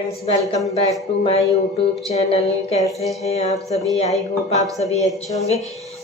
Friends, welcome back to my YouTube channel. कैसे हैं आप सभी? आई होप आप सभी अच्छे होंगे।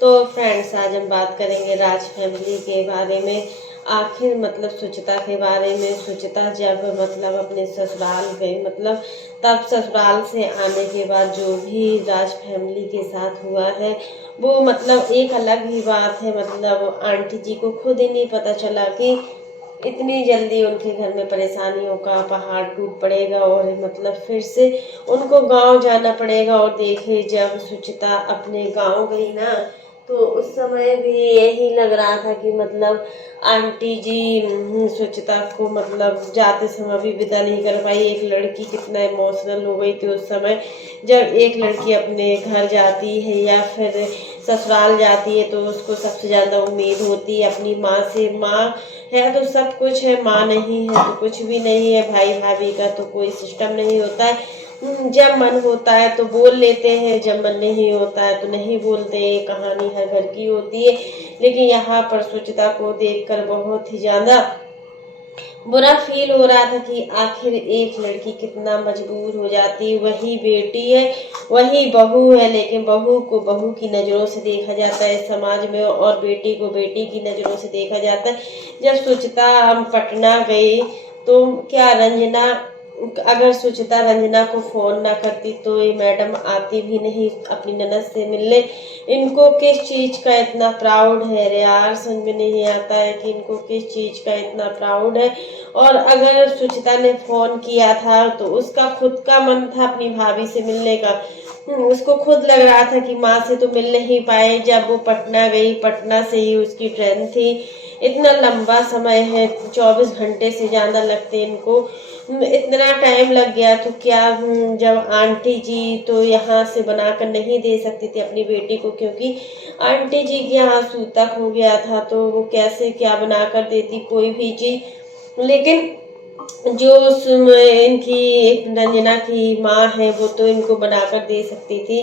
तो फ्रेंड्स, आज हम बात करेंगे राज फैमिली के बारे में। आखिर सुचिता के बारे में। सुचिता जब अपने ससुराल गई, तब ससुराल से आने के बाद जो भी राज फैमिली के साथ हुआ है वो एक अलग ही बात है। आंटी जी को खुद ही नहीं पता चला कि इतनी जल्दी उनके घर में परेशानियों का पहाड़ टूट पड़ेगा और फिर से उनको गांव जाना पड़ेगा। और देखे, जब सुचिता अपने गांव गई ना, तो उस समय भी यही लग रहा था कि आंटी जी सुचिता को जाते समय भी विदा नहीं कर पाई। एक लड़की कितना इमोशनल हो गई थी उस समय। जब एक लड़की अपने घर जाती है या फिर ससुराल जाती है तो उसको सबसे ज़्यादा उम्मीद होती है अपनी माँ से। माँ है तो सब कुछ है, माँ नहीं है तो कुछ भी नहीं है। भाई भाभी का तो कोई सिस्टम नहीं होता है। जब मन होता है तो बोल लेते हैं, जब मन नहीं होता है तो नहीं बोलते। ये कहानी हर घर की होती है। लेकिन यहाँ पर सुचिता को देखकर बहुत ही ज्यादा बुरा फील हो रहा था कि आखिर एक लड़की कितना मजबूर हो जाती। वही बेटी है, वही बहू है, लेकिन बहू को बहू की नज़रों से देखा जाता है समाज में और बेटी को बेटी की नज़रों से देखा जाता है। जब सुचिता पटना गई तो क्या रंजना, अगर सुचिता रंजना को फोन ना करती तो ये मैडम आती भी नहीं अपनी ननद से मिलने। इनको किस चीज का इतना प्राउड है रे यार, समझ में नहीं आता है कि इनको किस चीज का इतना प्राउड है। और अगर सुचिता ने फोन किया था तो उसका खुद का मन था अपनी भाभी से मिलने का। उसको खुद लग रहा था कि माँ से तो मिल नहीं पाए। जब वो पटना गई, पटना से ही उसकी ट्रेन थी। इतना लंबा समय है, 24 घंटे से ज़्यादा लगते इनको। इतना टाइम लग गया तो क्या, जब आंटी जी तो यहाँ से बनाकर नहीं दे सकती थी अपनी बेटी को, क्योंकि आंटी जी के यहाँ सूतक हो गया था तो वो कैसे क्या बनाकर देती कोई भी चीज़। लेकिन जो इनकी एक रंजना की माँ है वो तो इनको बनाकर दे सकती थी,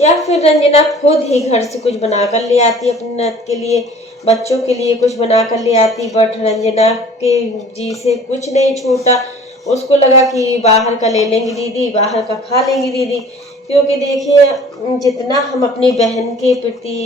या फिर रंजना खुद ही घर से कुछ बनाकर ले आती अपनी ननद के लिए, बच्चों के लिए कुछ बनाकर ले आती। बट रंजना के जी से कुछ नहीं छूटा। उसको लगा कि बाहर का ले लेंगी दीदी, बाहर का खा लेंगी दीदी। क्योंकि देखिए, जितना हम अपनी बहन के प्रति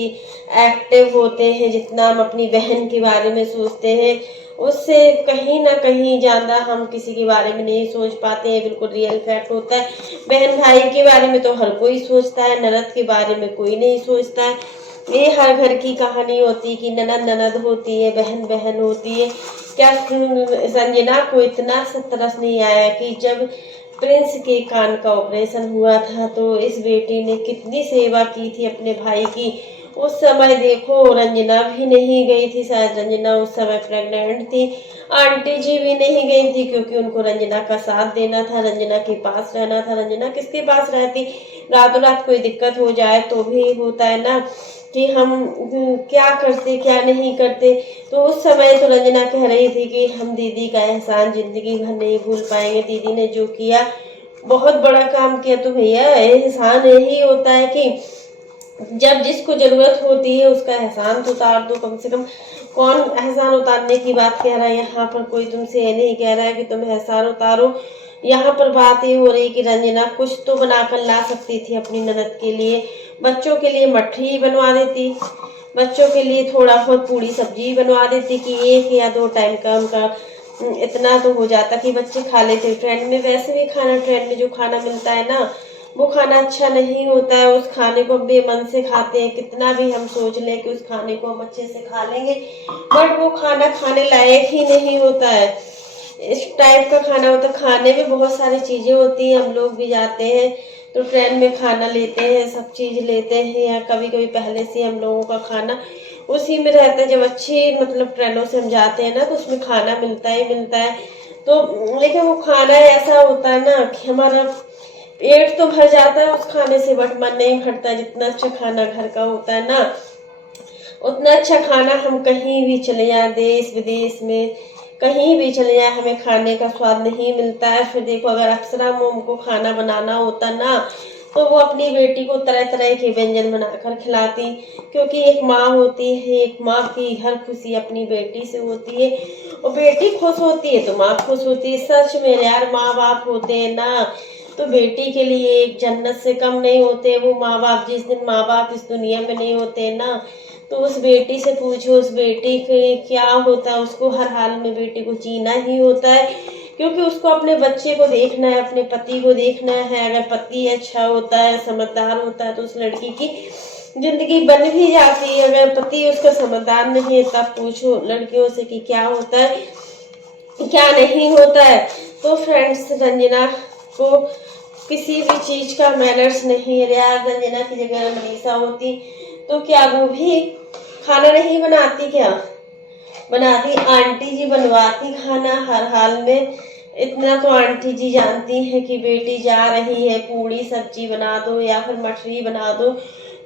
एक्टिव होते हैं, जितना हम अपनी बहन के बारे में सोचते हैं, उससे कहीं ना कहीं ज़्यादा हम किसी के बारे में नहीं सोच पाते हैं। बिल्कुल रियल फैक्ट होता है। बहन भाई के बारे में तो हर कोई सोचता है, ननद के बारे में कोई नहीं सोचता है। ये हर घर की कहानी होती है कि ननद ननद होती है, बहन बहन होती है। क्या संजना को इतना तरस नहीं आया कि जब प्रिंस के कान का ऑपरेशन हुआ था तो इस बेटी ने कितनी सेवा की थी अपने भाई की। उस समय देखो, रंजना भी नहीं गई थी, शायद रंजना उस समय प्रेग्नेंट थी। आंटी जी भी नहीं गई थी क्योंकि उनको रंजना का साथ देना था, रंजना के पास रहना था। रंजना किसके पास रहती? रातों रात कोई दिक्कत हो जाए तो भी होता है ना कि हम क्या करते क्या नहीं करते। तो उस समय तो रंजना कह रही थी कि हम दीदी का एहसान जिंदगी भर नहीं भूल पाएंगे। दीदी ने जो किया बहुत बड़ा काम किया। तो भैया, एहसान यही होता है कि जब जिसको जरूरत होती है उसका एहसान तो उतार दो कम से कम। कौन एहसान उतारने की बात कह रहा है? यहाँ पर कोई तुमसे ये नहीं कह रहा है कि तुम एहसान उतारो। यहाँ पर बात ये हो रही कि रंजना कुछ तो बनाकर ला सकती थी अपनी ननद के लिए। बच्चों के लिए मठरी बनवा देती, बच्चों के लिए थोड़ा बहुत पूरी सब्जी बनवा देती कि 1 या 2 टाइम का उनका इतना तो हो जाता कि बच्चे खा लेते। ट्रेन में वैसे भी खाना, ट्रेन में जो खाना मिलता है ना वो खाना अच्छा नहीं होता है। उस खाने को बेमन से खाते हैं, कितना भी हम सोच लें कि उस खाने को हम अच्छे से खा लेंगे, बट वो खाना खाने लायक ही नहीं होता है। इस टाइप का खाना होता है। खाने में बहुत सारी चीजें होती हैं। हम लोग भी जाते हैं तो ट्रेन में खाना लेते हैं, सब चीज लेते हैं, या कभी कभी पहले से हम लोगों का खाना उसी में रहता है। जब अच्छी ट्रेनों से हम जाते हैं ना तो उसमें खाना मिलता ही मिलता है। तो लेकिन वो खाना ऐसा होता है ना कि हमारा पेट तो भर जाता है उस खाने से, बट मन नहीं भरता। जितना अच्छा खाना घर का होता है ना, उतना अच्छा खाना हम कहीं भी चले जाए, देश विदेश में कहीं भी चले जाए, हमें खाने का स्वाद नहीं मिलता है। फिर देखो, अगर अप्सरा मोम को खाना बनाना होता ना तो वो अपनी बेटी को तरह तरह के व्यंजन बनाकर खिलाती, क्योंकि एक माँ होती है, एक माँ की हर खुशी अपनी बेटी से होती है, और बेटी खुश होती है तो माँ खुश होती है। सच में यार, माँ बाप होते हैं ना तो बेटी के लिए एक जन्नत से कम नहीं होते वो माँ बाप। जिस दिन माँ बाप इस दुनिया में नहीं होते ना, तो उस बेटी से पूछो, उस बेटी के क्या होता है। उसको हर हाल में बेटी को जीना ही होता है, क्योंकि उसको अपने बच्चे को देखना है, अपने पति को देखना है। अगर पति अच्छा होता है, समझदार होता है, तो उस लड़की की जिंदगी बन भी जाती है। अगर पति उसका समझदार नहीं है, तब पूछो लड़कियों से कि क्या होता है क्या नहीं होता है। तो फ्रेंड्स, रंजना को किसी भी चीज का मैनर्स नहीं है यार। रंजना की जगह मनीषा होती तो क्या वो भी खाना नहीं बनाती? क्या बनाती? आंटी जी बनवाती खाना हर हाल में। इतना तो आंटी जी जानती है कि बेटी जा रही है, पूड़ी सब्जी बना दो या फिर मठरी बना दो,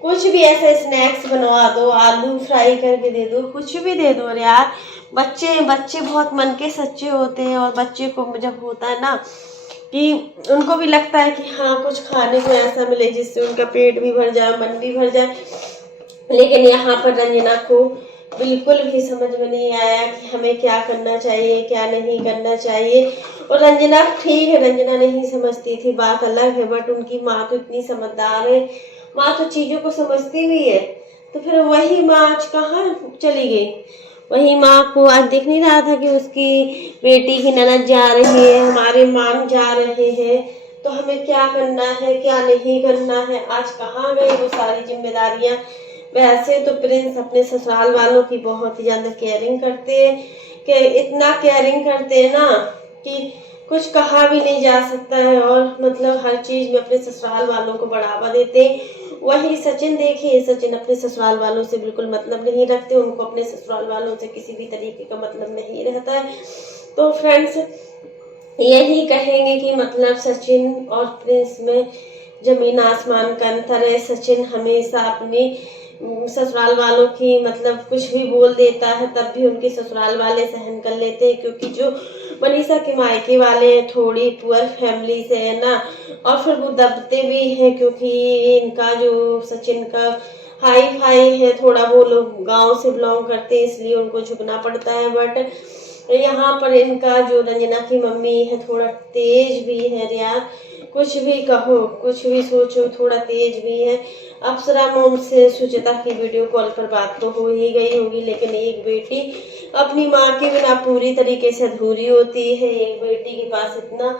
कुछ भी ऐसे स्नैक्स बनवा दो, आलू फ्राई करके दे दो, कुछ भी दे दो। अरे यार, बच्चे बच्चे बहुत मन के सच्चे होते हैं, और बच्चे को जब होता है ना कि उनको भी लगता है कि हाँ कुछ खाने को ऐसा मिले जिससे उनका पेट भी भर जाए, मन भी भर जाए। लेकिन यहाँ पर रंजना को बिल्कुल भी समझ में नहीं आया कि हमें क्या करना चाहिए, क्या नहीं करना चाहिए। और रंजना ठीक है, रंजना नहीं समझती थी, बात अलग है, बट उनकी माँ तो इतनी समझदार है, माँ तो चीजों को समझती भी है। तो फिर वही माँ आज कहाँ चली गई? वही माँ को आज दिख नहीं रहा था कि उसकी बेटी की ननद जा रही है, हमारे माम जा रहे हैं, तो हमें क्या करना है, क्या नहीं करना है। आज कहाँ गई वो सारी जिम्मेदारियां? वैसे तो प्रिंस अपने ससुराल वालों की बहुत ही ज्यादा केयरिंग करते हैं, कि इतना केयरिंग करते हैं ना कि कुछ कहा भी नहीं जा सकता है, और मतलब हर चीज में अपने ससुराल वालों को बढ़ावा देते हैं। वही सचिन देखिए, सचिन अपने ससुराल वालों से बिल्कुल मतलब नहीं रखते, उनको अपने ससुराल वालों से किसी भी तरीके का मतलब नहीं रहता है। तो फ्रेंड्स, यही कहेंगे कि मतलब सचिन और प्रिंस में जमीन आसमान का अंतर है। सचिन हमेशा अपनी ससुराल वालों की मतलब कुछ भी बोल देता है, तब भी उनके ससुराल वाले सहन कर लेते हैं, क्योंकि जो मनीषा के मायके वाले हैं थोड़ी पुअर फैमिली से है ना, और फिर वो दबते भी हैं, क्योंकि इनका जो सचिन का हाई फाई है थोड़ा, वो लोग गांव से बिलोंग करते हैं, इसलिए उनको झुकना पड़ता है। बट यहाँ पर इनका जो रंजना की मम्मी है थोड़ा तेज भी है यार, कुछ भी कहो, कुछ भी सोचो, थोड़ा तेज भी है। अप्सरा मोम से सुचिता की वीडियो कॉल पर बात तो हो ही गई होगी, लेकिन एक बेटी अपनी माँ के बिना पूरी तरीके से अधूरी होती है। एक बेटी के पास इतना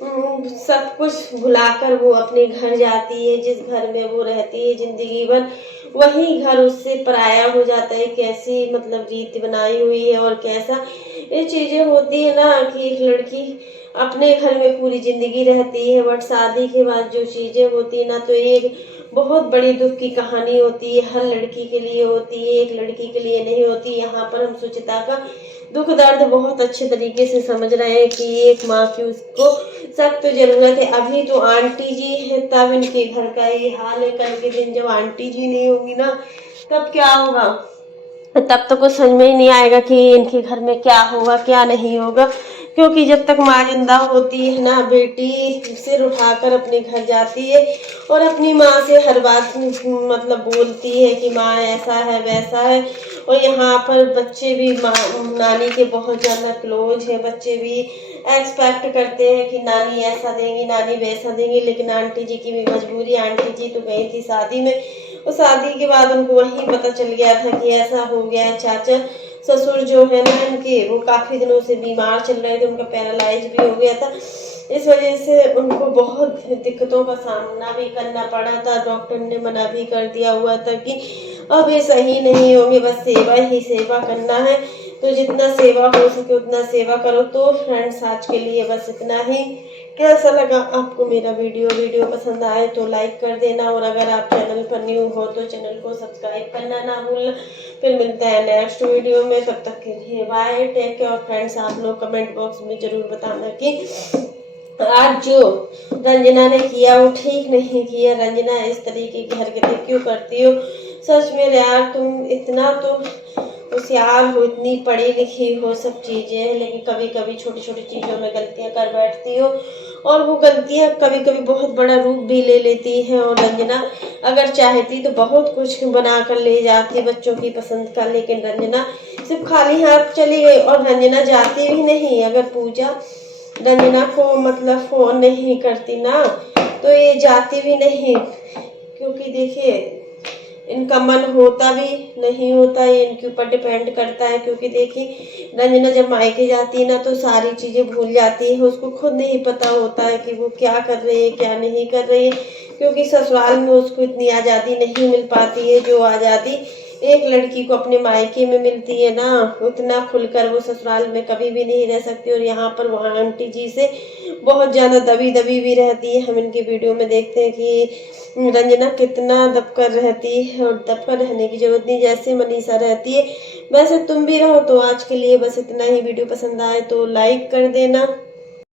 सब कुछ भुलाकर वो अपने घर जाती है, जिस घर में वो रहती है जिंदगी भर, वही घर उससे पराया हो जाता है। कैसी मतलब रीत बनाई हुई है, और कैसा ये चीजें होती है ना कि एक लड़की अपने घर में पूरी जिंदगी रहती है, बट शादी के बाद जो चीजें होती है ना, तो एक बहुत बड़ी दुख की कहानी होती है। हर लड़की के लिए होती है, एक लड़की के लिए नहीं होती। यहाँ पर हम सुचिता का दुख दर्द बहुत अच्छे तरीके से समझ रहे हैं कि एक माँ की उसको सख्त जरूरत है। अभी तो आंटी जी है तब इनके घर का ये हाल है, कल के दिन जब आंटी जी नहीं होगी ना, तब क्या होगा? तब तो कुछ समझ में ही नहीं आएगा कि इनके घर में क्या होगा क्या नहीं होगा। क्योंकि जब तक माँ जिंदा होती है ना, बेटी सिर उठाकर अपने घर जाती है, और अपनी माँ से हर बात मतलब बोलती है कि माँ ऐसा है वैसा है। और यहाँ पर बच्चे भी नानी के बहुत ज्यादा क्लोज है, बच्चे भी एक्सपेक्ट करते हैं कि नानी ऐसा देंगी, नानी वैसा देंगी। लेकिन आंटी जी की भी मजबूरी, आंटी जी तो गई थी शादी में, और शादी के बाद उनको वही पता चल गया था कि ऐसा हो गया है। चाचा ससुर जो है ना इनके, वो काफी दिनों से बीमार चल रहे थे, उनका पैरालाइज भी हो गया था। इस वजह से उनको बहुत दिक्कतों का सामना भी करना पड़ा था। डॉक्टर ने मना भी कर दिया हुआ था कि अब ये सही नहीं होंगे, बस सेवा ही सेवा करना है, तो जितना सेवा हो सके उतना सेवा करो। तो फ्रेंड्स, आज के लिए बस इतना ही। कैसा लगा आपको मेरा वीडियो पसंद आए तो लाइक कर देना, और अगर आप चैनल पर न्यू हो तो चैनल को सब्सक्राइब करना ना भूलना। फिर मिलते हैं नेक्स्ट वीडियो में, तब तक के लिए बाय, टेक केयर। और फ्रेंड्स, आप लोग कमेंट बॉक्स में जरूर बताना कि आज जो रंजना ने किया वो ठीक नहीं किया। रंजना इस तरीके की हरकतें क्यों करती हो? सच में यार, तुम इतना तो होशियार हो, इतनी पढ़ी लिखी हो, सब चीजें, लेकिन कभी कभी छोटी छोटी चीजों में गलतियां कर बैठती हो। और वो गलतियाँ कभी कभी बहुत बड़ा रूप भी ले लेती हैं। और रंजना अगर चाहती तो बहुत कुछ बना कर ले जाती बच्चों की पसंद का, लेकिन रंजना सिर्फ खाली हाथ चली गई। और रंजना जाती भी नहीं, अगर पूजा रंजना को मतलब फोन नहीं करती ना तो ये जाती भी नहीं, क्योंकि देखिए इनका मन होता भी नहीं होता, ये इनके ऊपर डिपेंड करता है। क्योंकि देखिए रंजना जब मायके जाती है ना तो सारी चीज़ें भूल जाती है, उसको खुद नहीं पता होता है कि वो क्या कर रही है क्या नहीं कर रही है। क्योंकि ससुराल में उसको इतनी आज़ादी नहीं मिल पाती है जो आज़ादी एक लड़की को अपने मायके में मिलती है ना, उतना खुलकर वो ससुराल में कभी भी नहीं रह सकती। और यहाँ पर वहाँ आंटी जी से बहुत ज़्यादा दबी दबी भी रहती है। हम इनकी वीडियो में देखते हैं कि रंजना कितना दबकर रहती है, और दबकर रहने की जरूरत नहीं, जैसे मनीषा रहती है वैसे तुम भी रहो। तो आज के लिए बस इतना ही। वीडियो पसंद आए तो लाइक कर देना।